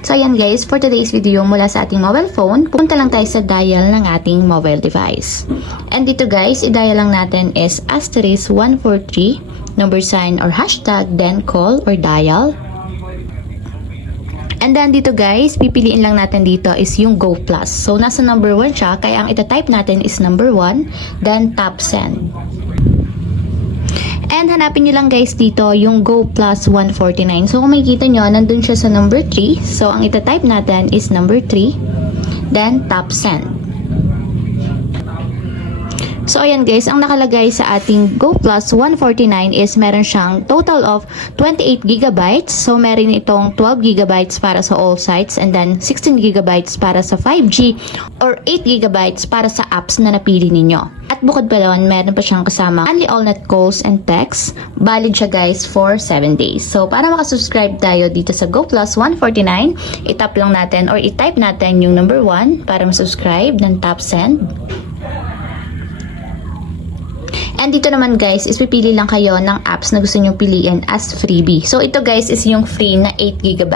So ayan guys, for today's video mula sa ating mobile phone, punta lang tayo sa dial ng ating mobile device. And dito guys, i-dial lang natin is *143, number sign or hashtag, then call or dial. And then dito guys, pipiliin lang natin dito is yung Go Plus. So nasa number 1 siya, kaya ang ita-type natin is number 1, then tap send. And hanapin nyo lang guys dito yung Go Plus 149. So kung makikita nyo, nandun siya sa number 3. So ang ita-type natin is number 3, then tap send. So ayan guys, ang nakalagay sa ating Go Plus 149 is meron siyang total of 28 GB. So meron itong 12 GB para sa all sites and then 16 GB para sa 5G or 8 GB para sa apps na napili ninyo. At bukod pa doon, meron pa siyang kasama only all net calls and texts. Valid siya guys for 7 days. So para makasubscribe tayo dito sa Go Plus 149, itap lang natin or itype natin yung number 1 para masubscribe, then tap send. And dito naman guys, is pipili lang kayo ng apps na gusto nyo piliin as freebie. So ito guys is yung free na 8 GB.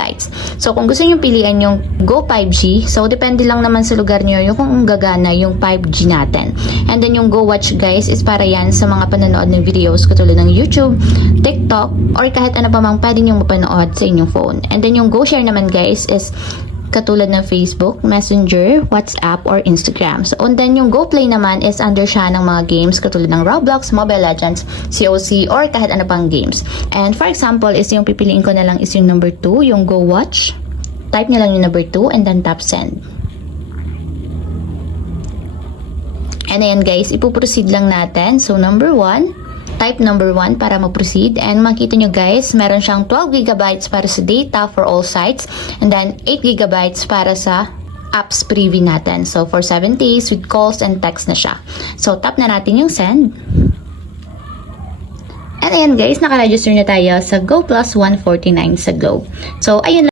So kung gusto nyo piliin yung Go 5G, so depende lang naman sa lugar nyo yung kung gagana yung 5G natin. And then yung Go Watch guys is para yan sa mga panonood ng videos katulad ng YouTube, TikTok, or kahit ano pa mang pwede nyo mapanood sa inyong phone. And then yung Go Share naman guys is katulad ng Facebook, Messenger, WhatsApp, or Instagram. So, and then yung Go Play naman is under siya ng mga games katulad ng Roblox, Mobile Legends, COC, or kahit ano pang games. And for example, is yung pipiliin ko na lang is yung number 2, yung Go Watch. Type nyo lang yung number 2 and then tap send. And ayan guys, ipuproceed lang natin. So, number 1, type number 1 para mag-proceed. And makita nyo guys, meron siyang 12 GB para sa data for all sites and then 8 GB para sa apps preview natin. So for 7 days with calls and text na siya. So tap na natin yung send. And ayan guys, nakaregister na tayo sa Go Plus 149 sa Go. So ayun lang.